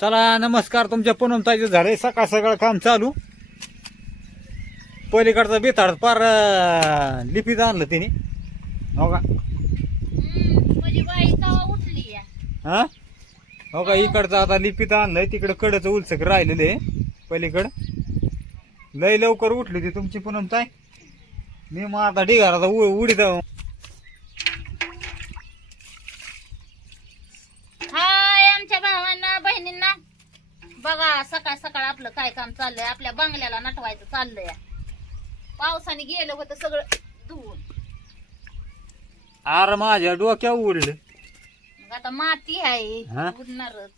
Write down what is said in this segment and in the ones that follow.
चला नमस्कार. तुमच्या पूनमताईचं झालंय सकाळ सकाळ काम चालू. पलीकडचा बेताड पार लिपीत आणलं तिने. हो का माझी बाई तवा उठली या. हा हो का इकडचं आता लिपीत आणलंय. तिकडं कडचं उलसक राहिलेलं आहे पलीकडं. लय लवकर उठली ती तुमची पूनमताई. मी मग आता ढिगारा उडीत. हाय आमच्या भावांना बहिणींना बघा सकाळ सकाळ आपलं काय काम चाललंय. आपल्या बंगल्याला नटवायचं चाललंय. पावसाने गेलं होतं सगळं धुवून. अरे माझ्या डोक्यावर उडलं. मग आता माती आहे हा? उडणारच.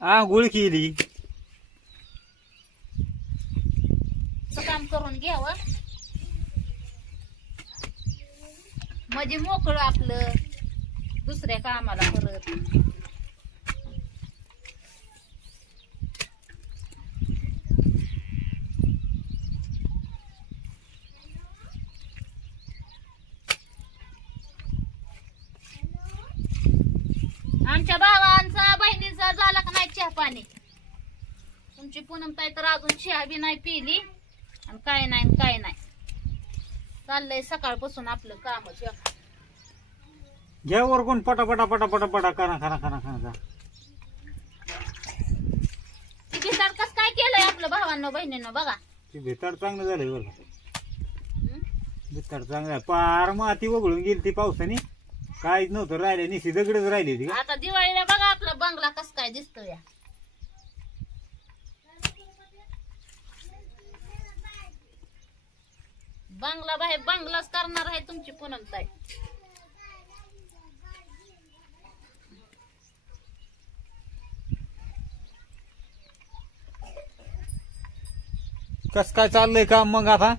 आंघोळ केली. असं काम करून घ्यावं म्हणजे मोकळं आपलं दुसऱ्या कामाला परत. आमच्या भावांचा बहिणीचा झाला का नाही चहा पाणी. तुमची पूनमताई तर अजून चहा बी नाही पिली आणि काय नाही काय नाही. चाललंय सकाळपासून आपलं काम. घ्या वर कोण पटापटा पटापटा पटा करा करा करा करा. बिसाड कस काय केलंय आपलं भावांनो बहिणींनो बघा. ती भिताड चांगलं झालंय बरं. भिताड चांगलं आहे. पार माती वगळून गेली ती पावसाने. काहीच नव्हतं राहिले. निशी दगडच राहिली होती. आता दिवाळीला बघा आपला बंगला कस काय दिसतोय. बंगला बाहेर बंगलाच करणार आहे तुमची पूनमताई. कस काय चाललंय काम मग आता.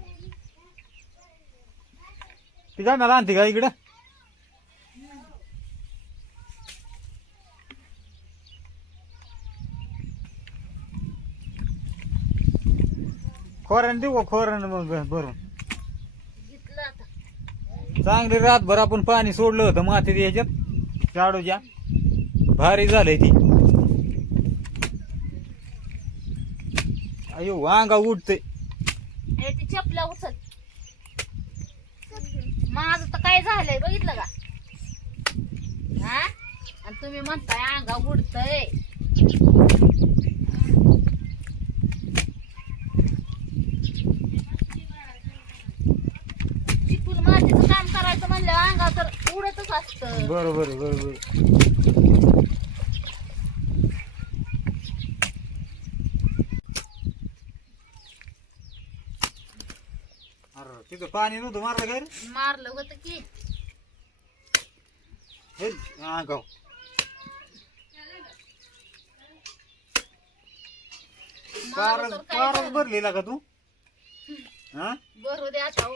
ती काय मला आणते का इकडं. खोऱ्याने देऊ का खोऱ्याने मग भरून. घेतलं आता. चांगली रातभर आपण पाणी सोडलं होतं मातीत ह्याच्यात शाडूच्या. भारी झालंय ती. अयो अंगा उठतंय. हे ती चपला उचल. माझं तर काय झालंय बघितलं का. हा आणि तुम्ही म्हणताय अंगा उडतय. चिकून मातीचं काम करायचं म्हणलं अंगा तर उडतच असतं. बरोबर बरोबर. अरे तिथं पाणी नव्हतं मारलं काय रे. मारलं होतं की. हे अंगाव. मारलं तर काय पारच झालं? भरलेला का तू. हा बरू दे आता.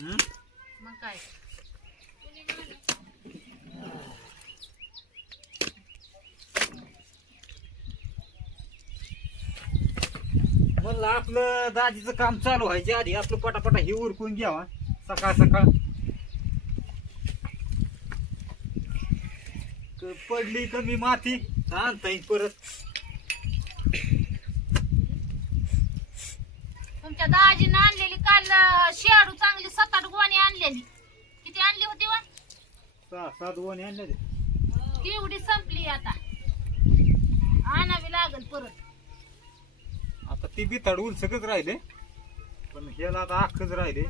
हं? मग काय म्हणलं आपलं दाजीचं काम चालू व्हायच्या आधी आपलं पटापटा हे उरकून घ्यावा सकाळ सकाळ. पडली कमी माती आणता येईल परत. तुमच्या दाजीनं आणलेली काल शेडू चांगली 7-8 गोणी आणलेली. किती आणली होती वा. 6-7 गोणी आणले. तेवढी संपली आता. आणावी लागल परत. आता ती बिताड उलसकच राहिले. पण ह्याला आता अख्खच राहिले.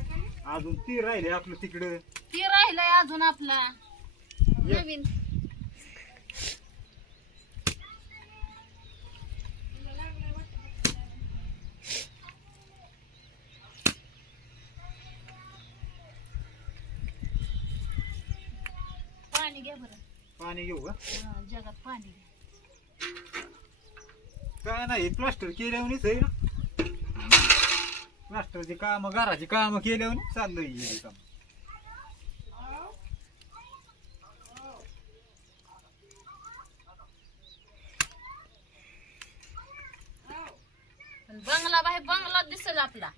अजून ती राहिले आपलं तिकडं. ते राहिलंय अजून आपला नवीन. पाणी घ्या बरं. पाणी घेऊ का. हा, जगात पाणी घ्या. काय नाही प्लास्टर केल्यावरच आहे ना. प्लास्टरची काम घराची काम केल्यावर चाललंय हे काम. बंगला बाहेर बंगला दिसेल आपला.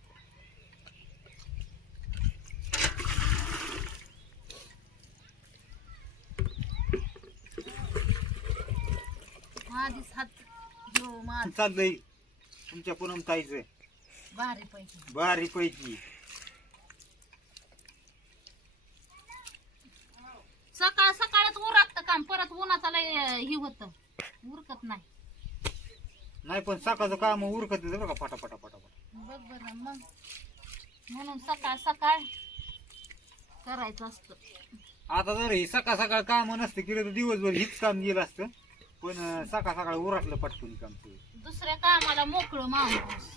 आधीच हात जो माझ चाललंय तुमच्या पूनम ताईचं भारी पैकी भारी पैकी. सकाळ सकाळच उरकत काम, परत उन्हाचा लय हे होत, उरकत नाही. नाही पण सकाळचं काम उरकत बरं का पटापटा पटापट. बघ बरं मग, म्हणून सकाळ सकाळ करायचं असतं. आता जर हे सकाळ सकाळ काम नसते केलं तर दिवसभर हीच काम गेलं असतं, पण सकाळ सकाळ उरकलं पटकन काम ते. दुसऱ्या कामाला मोकळं माणूस.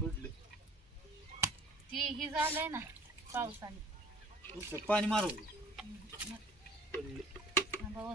पडले ती ही झालंय ना पावसाने. पाणी मारू बाबा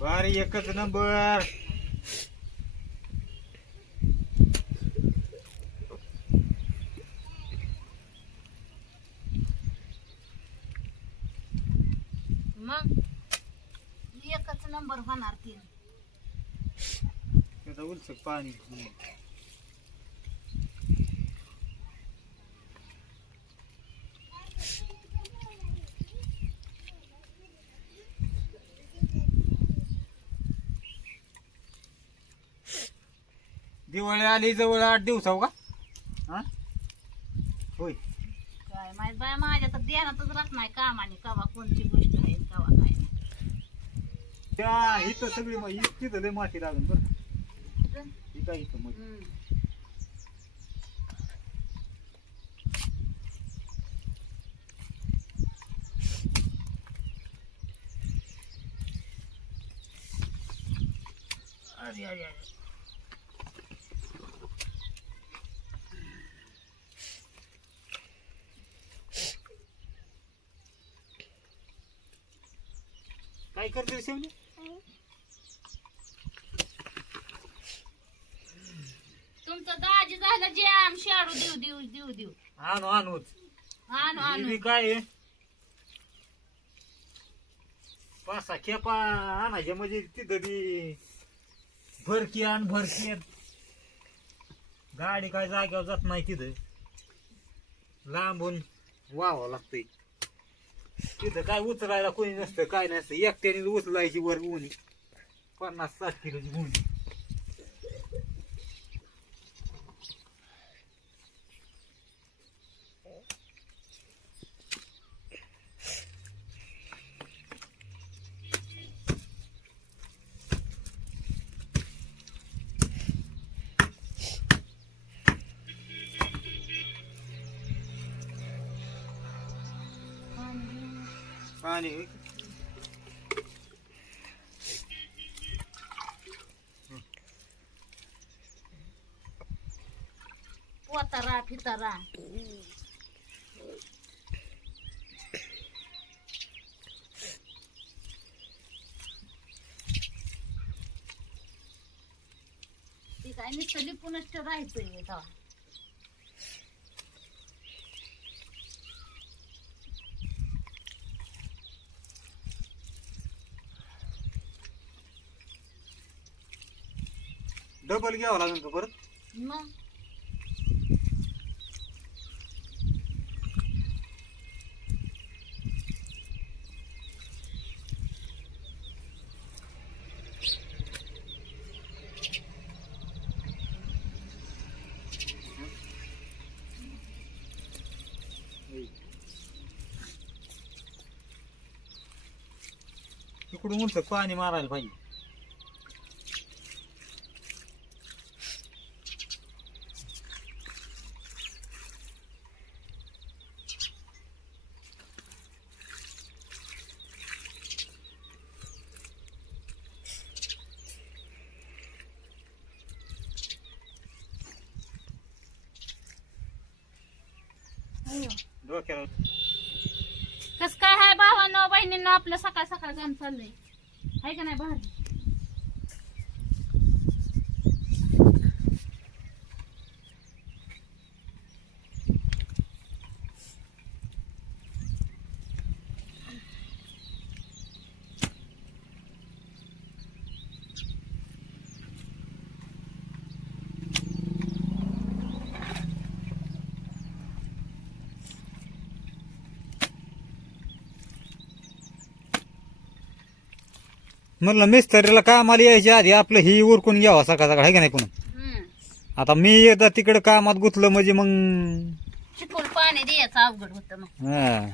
भारी एकच नंबर. मग एकच नंबर होणार ती. त्याचा उलसक पाणी. दिवाळी आली जवळ 8 दिवसाव का? हा होय. काय माहित बाय, माझ्या तर ध्यानातच राहत नाही कामाने, कवा कोणती गोष्ट आहे कवा काय नाही. त्या इथं सगळी तिथं लय माती लागून बरं. कुठं? इथं इथं मग हम्म. अरे अरे अरे. काय करते शिवली? तुमचं दाजी झालं जॅम शाडू देऊ देऊ देऊ देऊ. आणू आणूच. आणू आणू. ही काय आहे? 5-6 खेपा आणायच्या म्हणजे तिथं ती भरकी आण भरकी. गाडी काय जाग्यावर जात नाही तिथं, लांबून वाहावं लागतंय. तिथं काय उचलायला कोणी नसतं, काय नसतं, एकट्याने उचलायची वर गुणी 50-60 किलोची गुणी. पाणी पोतारा फितारा. ती काय नुसतं लिपूनच राहायचंय तेव्हा. डबल घ्यावं लागेल का परत? मग इकडून उलट पाणी मारायला पाहिजे. डोक्याला कस काय हाय भावांनो बहिणींनो, आपलं सकाळ सकाळ काम चाललंय हाय का नाही भारी. म्हणलं मिस्त्रीला कामाला यायच्या आधी आपलं ही उरकून घ्यावा सकाळ सकाळ आहे का नाही पुन्हा. हम्म. आता मी एकदा तिकडे कामात गुतलं म्हणजे मग चिकून पाणी द्यायचं अवघड होतं मग. हा.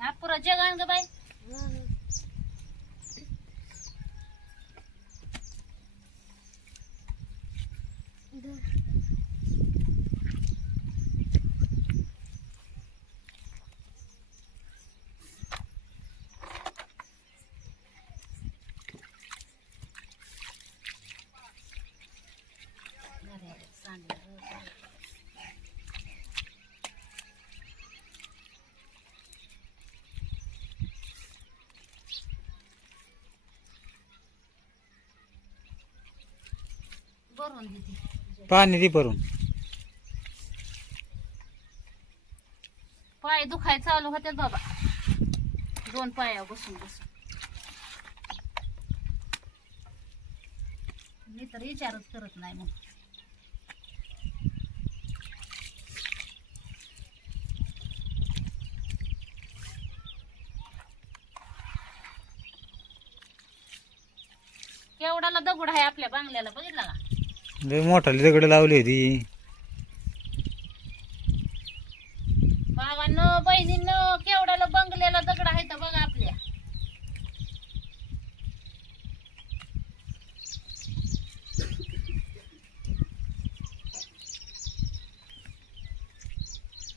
नागपुरा जगान ग बाई. भरून देते. पाणी दे भरून. पाय दुखाय चालू होते बाबा, दोन पायावर बसून बसून. मी तर विचारच करत नाही मग. केवढाला दगड आहे आपल्या बांगल्याला, बघितला का? लय मोठाली दगड लावली होती. भावांनो बहिणींनो, केवढाला बंगल्याला दगड आहे तर बघा आपल्या.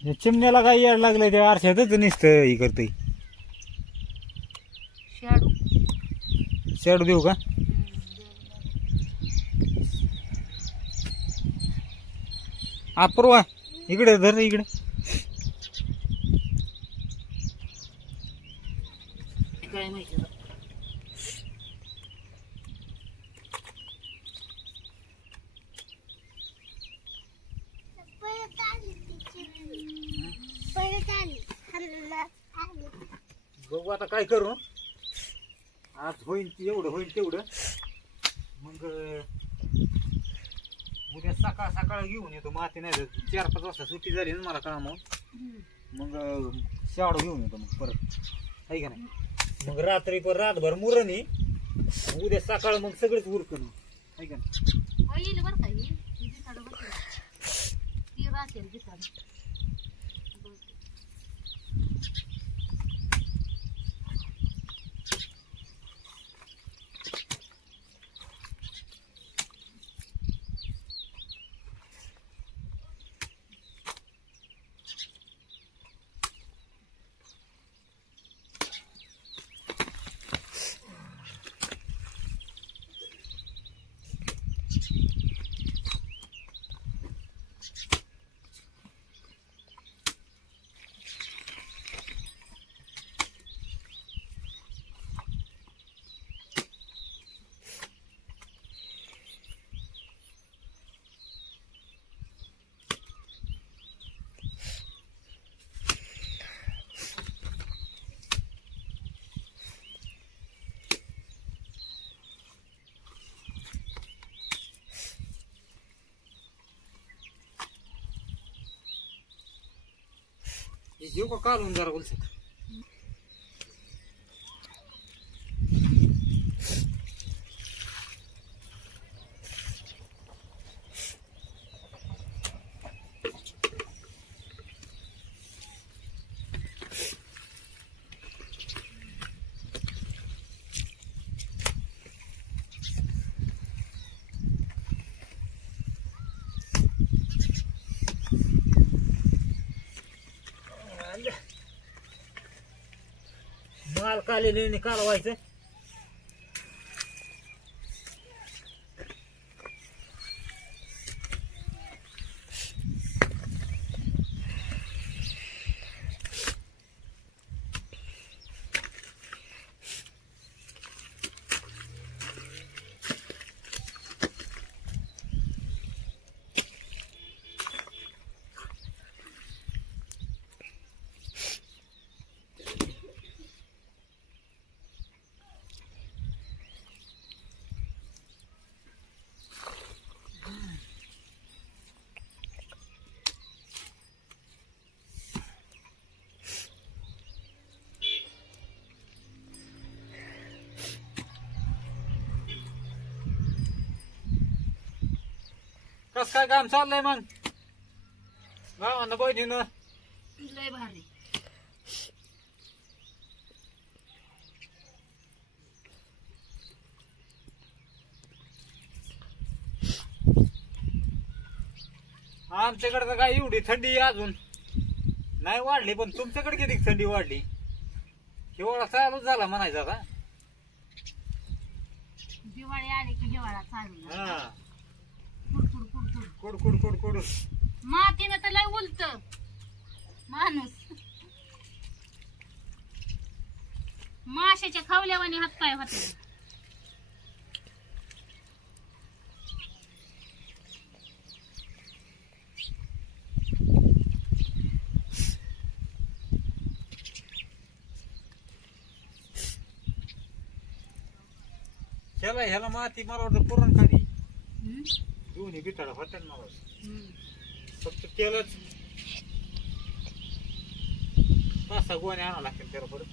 या चिमण्याला काय याड लागलंय त्या आरशातच नुसतं ही करतोय. शाडू. शेड देऊ का? अपूर्वा इकडे धर इकडे. काय माहिती बा. बघू आता काय करू. आज होईल एवढं होईल तेवढं. मग उद्या सकाळ सकाळ घेऊन येतो माती. नाही तर 4-5 वाजता सुट्टी झाली ना मला कामावर, मग शाडू घेऊन येतो मग परत आहे का नाही. मग रात्री पर रातभर मुरणी, उद्या सकाळ मग सगळंच उरकून आहे का नाही. येईल बरं का ही दिसाडं बघ ती राहते दिसाडं. हे घेऊ का काढून जरा उलसक. माल काढलेले कालवायचं. कस काय काम चाललंय मग गावानं बहिणीनं? लय भारी. आमच्याकडे तर काय एवढी थंडी अजून नाही वाढली, पण तुमच्याकडे किती थंडी वाढली? हिवाळा चालूच झाला म्हणायचा आता. दिवाळी आली की हिवाळा चालू. हा, कुडकुड कुडकुड. कुड कुड कुड कुड. मातीनं तर लय उलत माणूस. माशाच्या खावल्यावानी हात पाय होते. ह्याला माती मला वाटतं पुरण खाली दोन्ही बिथाडा होत्या ना मला वाटतं. फक्त तेलच 5-6 गोण्या आणावं लागतील त्याला परत.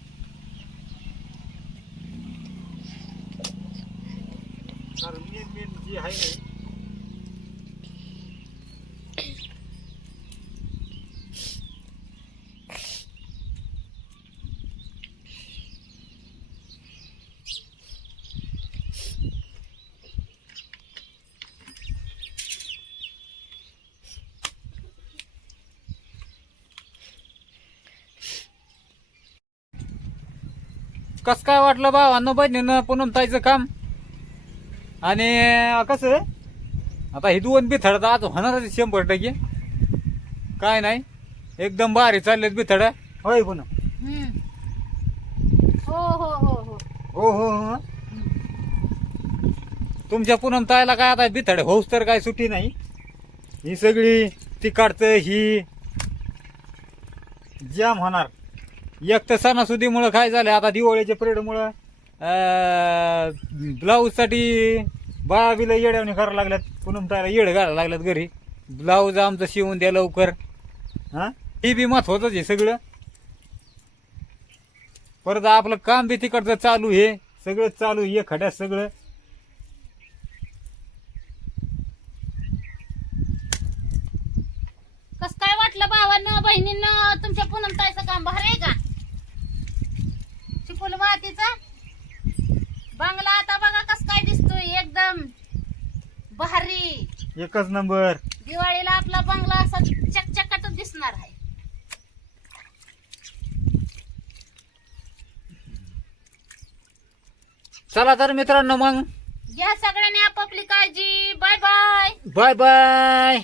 कारण मेन जी आहे ना कस काय वाटलं भावांनो बहिणीनं पूनमताईचं काम? आणि कसं आता ही 2 बिथड आज होणारच 100%. काय नाही एकदम भारी चाललेत बिथड. होय पूनम? हो हो हो हो हो हो हो. तुमच्या पूनमताईला काय आता बिथड होऊस तर काय सुट्टी नाही. ही सगळी ती काढतं ही जाम होणार. एक तर सणासुदीमुळं काय झालं आता दिवाळीच्या पिरियडमुळं ब्लाऊज साठी बाळा बिला येड्यावणी करायला लागल्यात. पूनमताईला येड घालायला लागल्यात घरी. ब्लाऊज आमचं शिवून द्या लवकर. हा, हे बी महत्वाचंच आहे सगळं. परत आपलं काम बी तिकडचं चालू आहे, सगळं चालू आहे खड्यात सगळं. कस काय वाटलं भावांना बहिणींना तुमच्या पूनमताईचं काम भारी आहे का? चिपळूण मातीचा बंगला आता बघा कस काय दिसतोय, एकदम भारी एकच नंबर. दिवाळीला आपला बंगला असा चकचकाटच दिसणार आहे. चला तर मित्रांनो मग घ्या सगळ्यांनी आपापली काळजी. Bye bye. Bye bye.